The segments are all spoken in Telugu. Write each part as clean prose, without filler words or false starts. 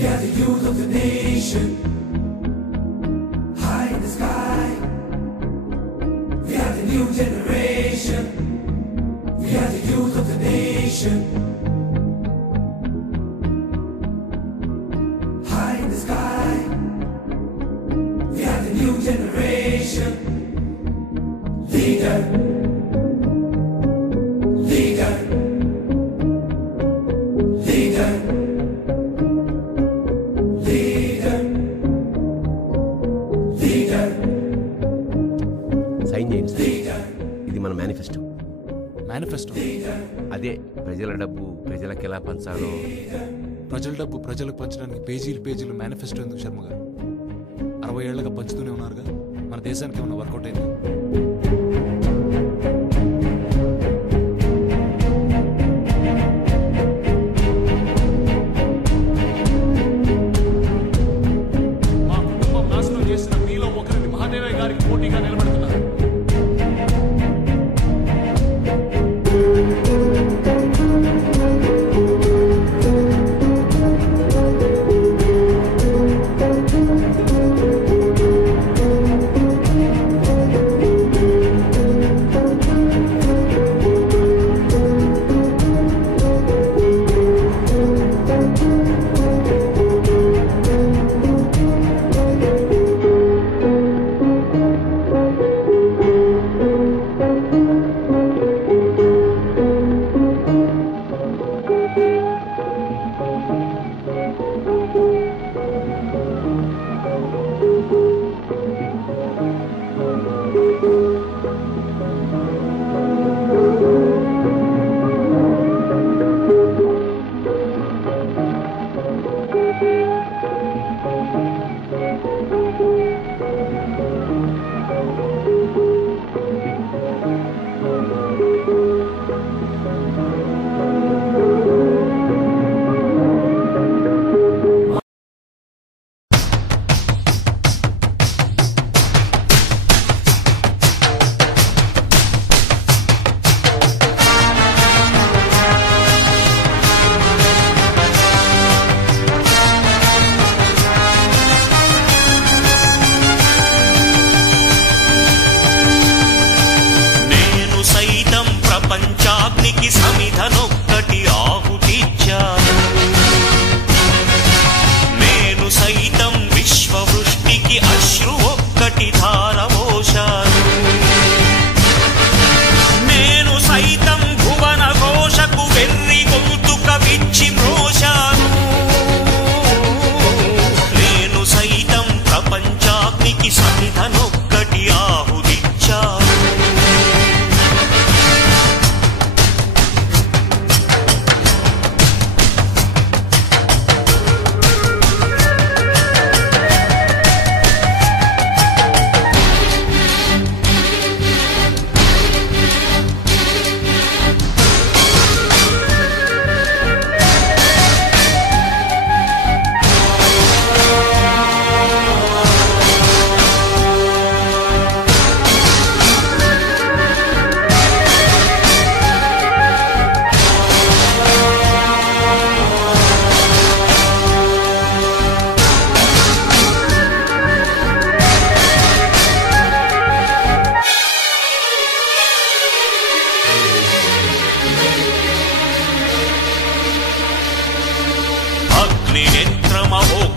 We are the youth of the nation, high in the sky. We are the new generation. We are the youth of the nation, high in the sky. We are the new generation. Leader, leader, leader, leader, leader. Sign చేయండి. ఇది మన మేనిఫెస్టో. మేనిఫెస్టో అదే ప్రజల డబ్బు ప్రజలకు ఎలా పంచాలో. ప్రజల డబ్బు ప్రజలకు పంచడానికి పేజీలు పేజీలు మేనిఫెస్టో ఎందుకు శర్మ గారు? 60 ఏళ్లుగా పంచుతూనే ఉన్నారుగా. మన దేశానికి ఏమన్నా వర్కౌట్ అయింది? మా కుటుంబం నాశనం చేసిన మీలో ఒకరిని మహాదేవయ్య గారికి పోటీగా నిలబడుతున్నారు.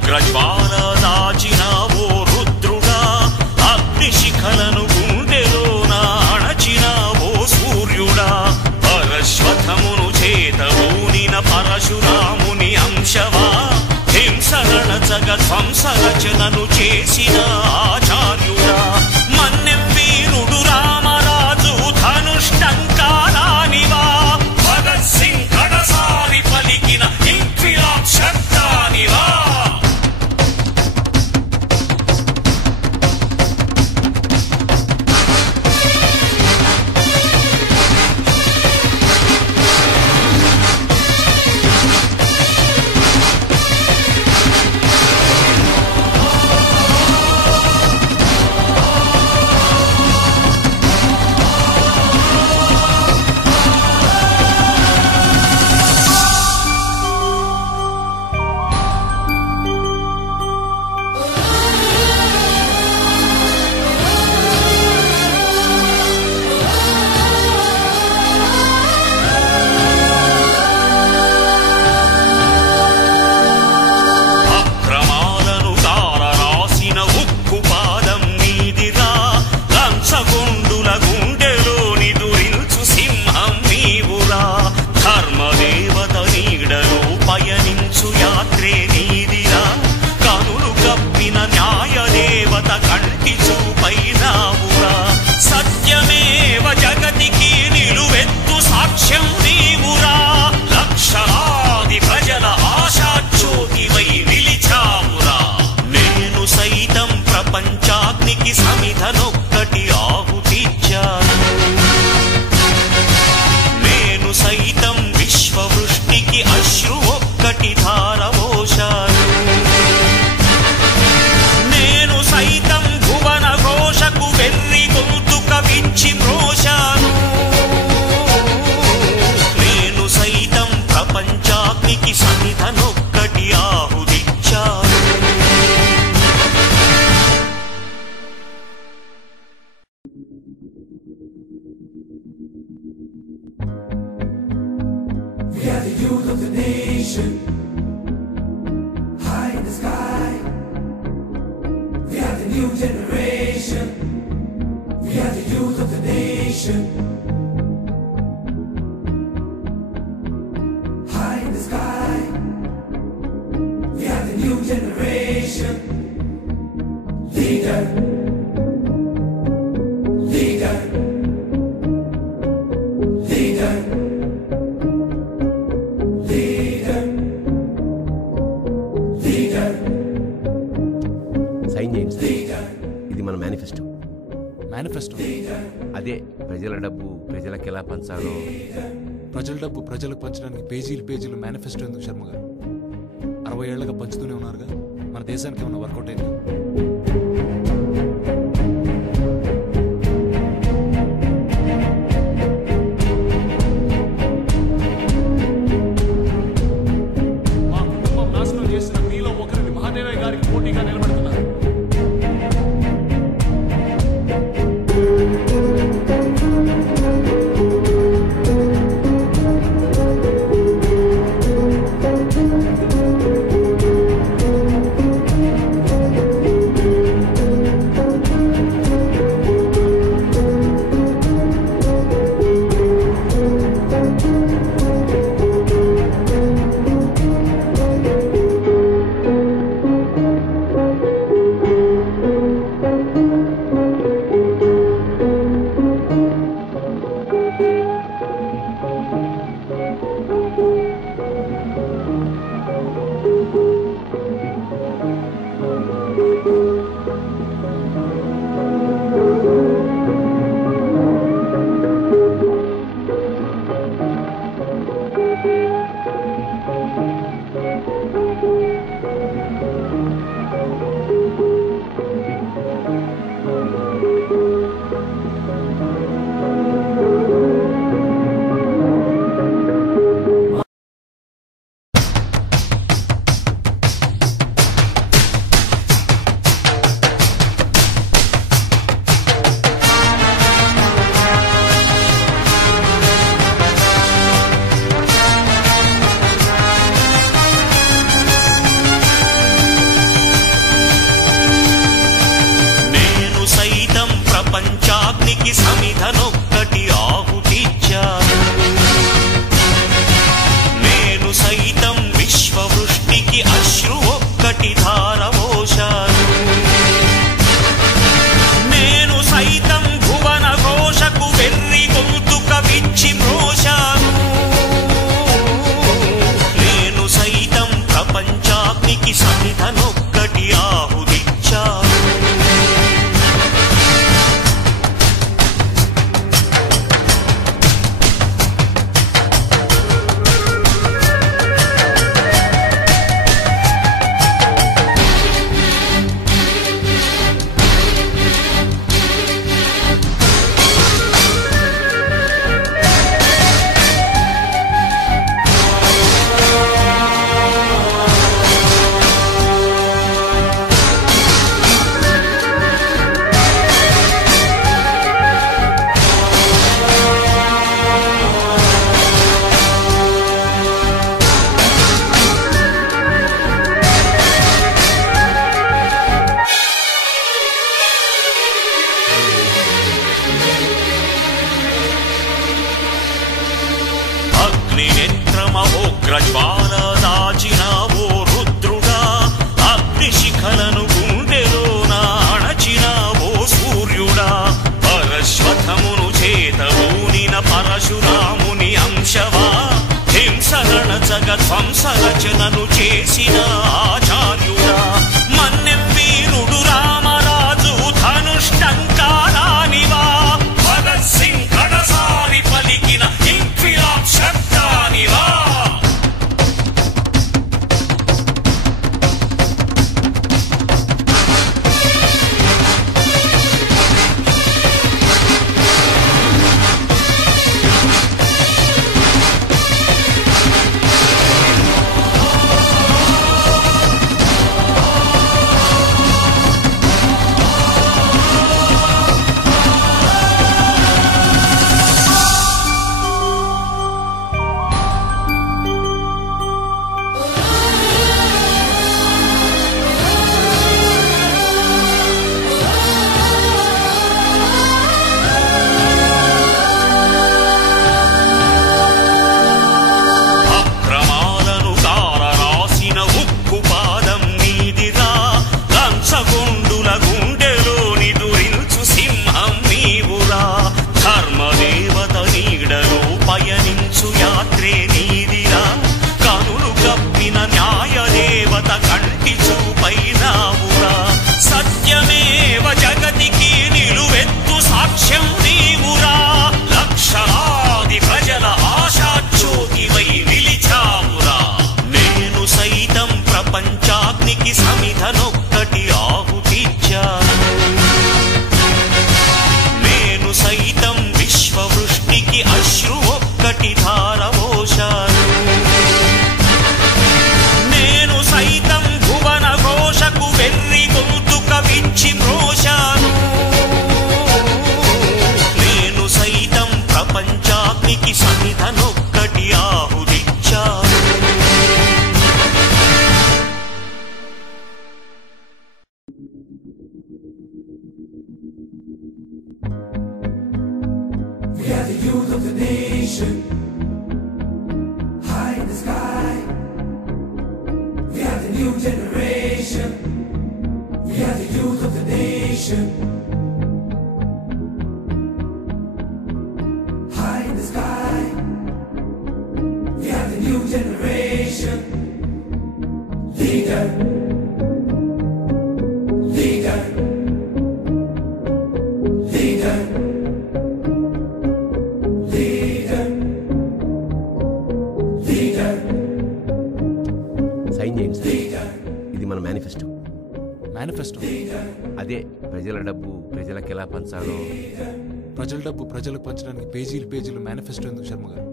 ప్రజ్వాలదాచినావో రుద్రుడా, అగ్నిశిఖలను గుండెలోన అణచినావో సూర్యుడా, పరశ్వథమును చేతవూనిన పరశురాముని అంశవా, హింసరణచగ ధ్వంసరచనను చేసిన ఆచార్యుడా, మన్నెం వీరుడు రామరాజు ధనుష్టంకారానివా, భగత్ సింగ్ కడసారి పలికిన ఇంక్విలాబ్ శబ్దానివా. We are the youth of the nation. High in the sky. We are the new generation. We are the youth of the nation. High in the sky. We are the new generation. Leader. Leader. Leader. Leader. Leader. Sign చేయండి సార్. Leader. ఇది మన మేనిఫెస్టో. మేనిఫెస్టో. అదే ప్రజల డబ్బు ప్రజలకు ఎలా పంచాలో. ప్రజల డబ్బు ప్రజలకు పంచడానికి పేజీలు పేజీలు మేనిఫెస్టో ఎందుకు శర్మ గారు? 60 ఏళ్లుగా పంచుతూనే ఉన్నారుగా. మన దేశానికి ఏమన్నా వర్కౌట్ అయింది? మా కుటుంబం నాశనం చేసిన మీలో ఒకరిని మహాదేవయ్య గారికి పోటీగా నిలబడుతున్నారు. పంచాగ్నికి సమిధనొక్కటి ఆహుతిచ్చాను. నేను సైతం విశ్వవృష్టికి అశ్రు ఒక్కటి ధారవోశాను. నేను సైతం భువన ఘోషకు వెర్రి గొంతుక విచ్చి మ్రోశాను. నేను సైతం ప్రపంచాగ్నికి సమిధనొక్కటి ఆహుతిచ్చాను. అగ్నినేత్రమహోగ్రజ్వాల దాచినావో రుద్రుడా, అగ్నిశిఖలను గుండెలోన అణచినావో సూర్యుడా. పరశ్వథమును చేతబూనిన పరశురాముని అంశవా, హింసరణచగ ధ్వంసరచనను చేసిన ఆచార్యుడా. మన్నెం వీరుడు రామరాజు ధనుష్టంకారానివా, భగత్ సింగ్ కడసారి పలికిన ఇంక్విలాబ్ శబ్దానివా. ఒక్కటి ధారవోశాను నేను సైతం భువన ఘోషకు వెర్రి గొంతుక విచ్చి మ్రోశాను నేను సైతం ప్రపంచాగ్నికి సమిధనొక్కటి ఆహుతిచ్చాను We are the youth of the nation, high in the sky. We are the new generation. We are the youth of the nation, high in the sky. We are the new generation. Leader, leader, leader. Sign చేయండి సార్. ఇది మన మేనిఫెస్టో. మేనిఫెస్టో అదే ప్రజల డబ్బు ప్రజలకు ఎలా పంచాలో. ప్రజల డబ్బు ప్రజలకు పంచడానికి పేజీలు పేజీలు మేనిఫెస్టో ఎందుకు శర్మ గారు?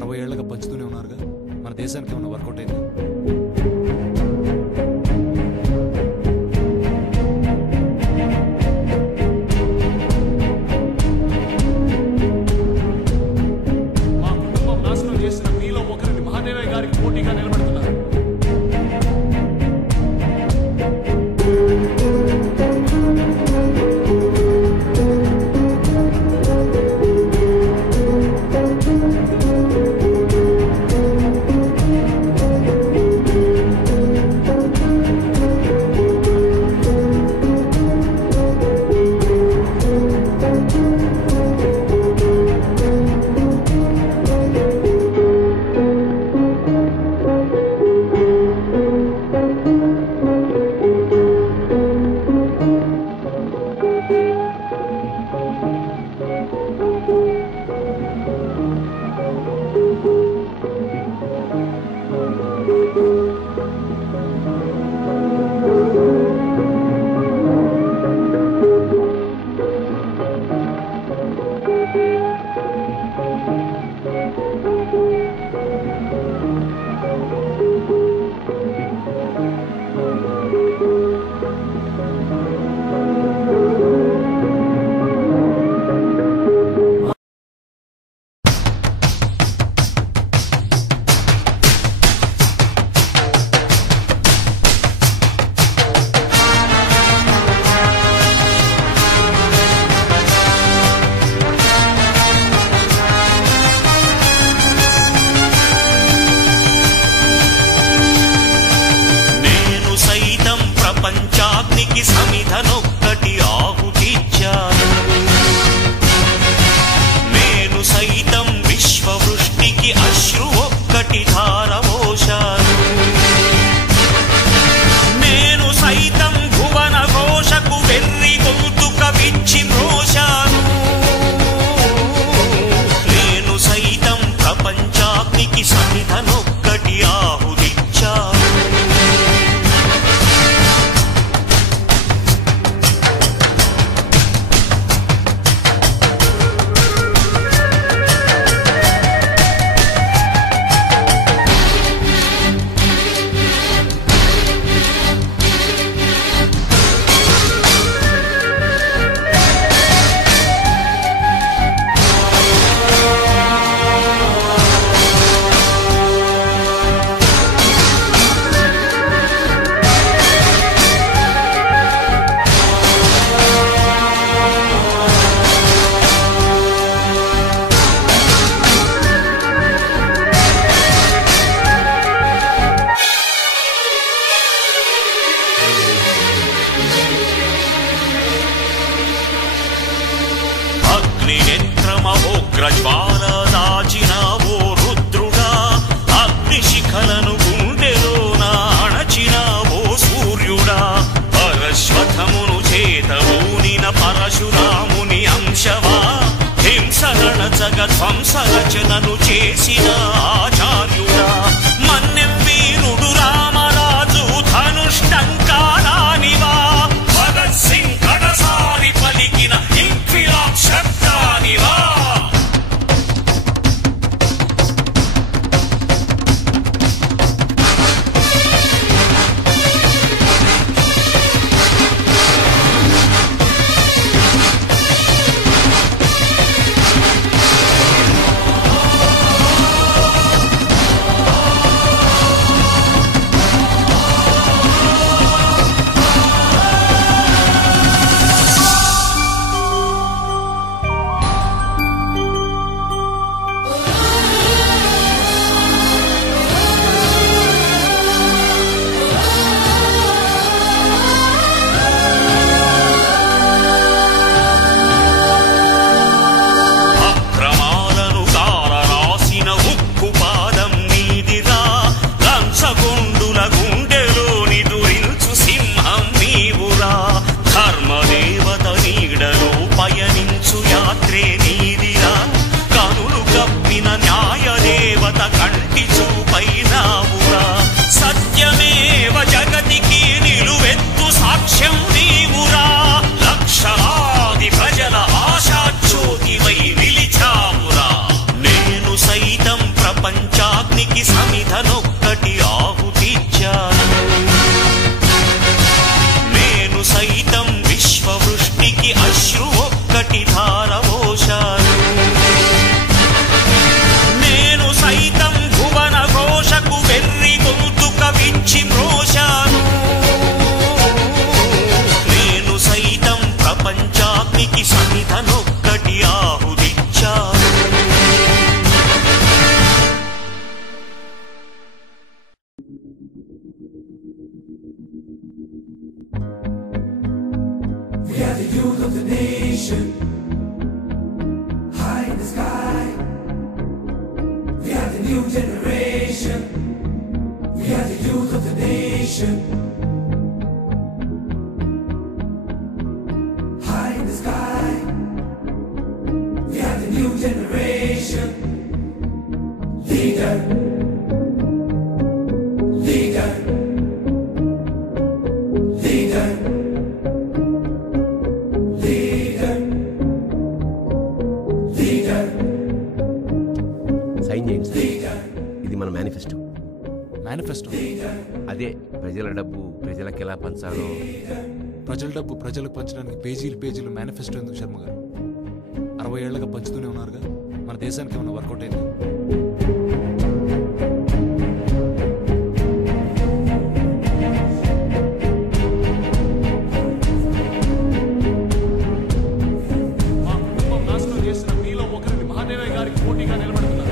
60 ఏళ్లుగా పంచుతూనే ఉన్నారుగా. మన దేశానికి ఏమైనా వర్కౌట్ అయింది? మా కుటుంబం నాశనం చేసిన మీలో ఒకరిని మహాదేవయ్య గారికి పోటీగా నిలబడుతున్నారు. పంచాగ్నికి సమిధనొక్కటి ఆహుతిచ్చాను నేను సైతం విశ్వవృష్టికి అశ్రు ఒక్కటి ధారవోశాను నేను సైతం భువన ఘోషకు వెర్రి గొంతుక విచ్చి మ్రోశాను నేను సైతం ప్రపంచాగ్నికి సమిధనొక్కటి ఆహుతిచ్చాను అగ్నినేత్రమహోగ్రజ్వాల దాచినావో రుద్రుడా అగ్నిశిఖలను గుండెలోన అణచినావో సూర్యుడా పరశ్వథమును చేతవూనిన పరశురాముని అంశవా హింసరణ జగధ్వంసరచనను చేసిన ఆచార్యుడా మన్నెం వీరుడు రామరాజు ధనుష్టంకారానివా భగత్ సింగ్ కడసారి పలికిన ఇంక్విలాబ్ శబ్దానివా సైతం ప్రపంచాగ్నికి సమిధనొక్కటి ఆహుతిచ్చాను నేను సైతం విశ్వవృష్టికి అశ్రు ఒక్కటి ధారవోశాను నేను సైతం భువన ఘోషకు వెర్రి గొంతుక విచ్చి మ్రోశాను నేను సైతం ప్రపంచాగ్నికి సమిధనొక్కటి ఆహుతిచ్చాను We are the youth of the nation, high in the sky. We are the new generation. We are the youth of the nation, high in the sky. We are the new generation. Leader, leader, leader. Sign చేయండి సార్. ఇది మన మేనిఫెస్టో. మేనిఫెస్టో అదే ప్రజల డబ్బు ప్రజలకు ఎలా పంచాలో. ప్రజల డబ్బు ప్రజలకు పంచడానికి పేజీలు పేజీలు మేనిఫెస్టో ఎందుకు శర్మ గారు? 60 ఏళ్లుగా పంచుతూనే ఉన్నారుగా. మన దేశానికి ఏమైనా వర్కౌట్ అయింది? మా కుటుంబం నాశనం చేసిన మీలో ఒకరిని మహాదేవయ్య గారికి పోటీగా నిలబడుతున్నారు.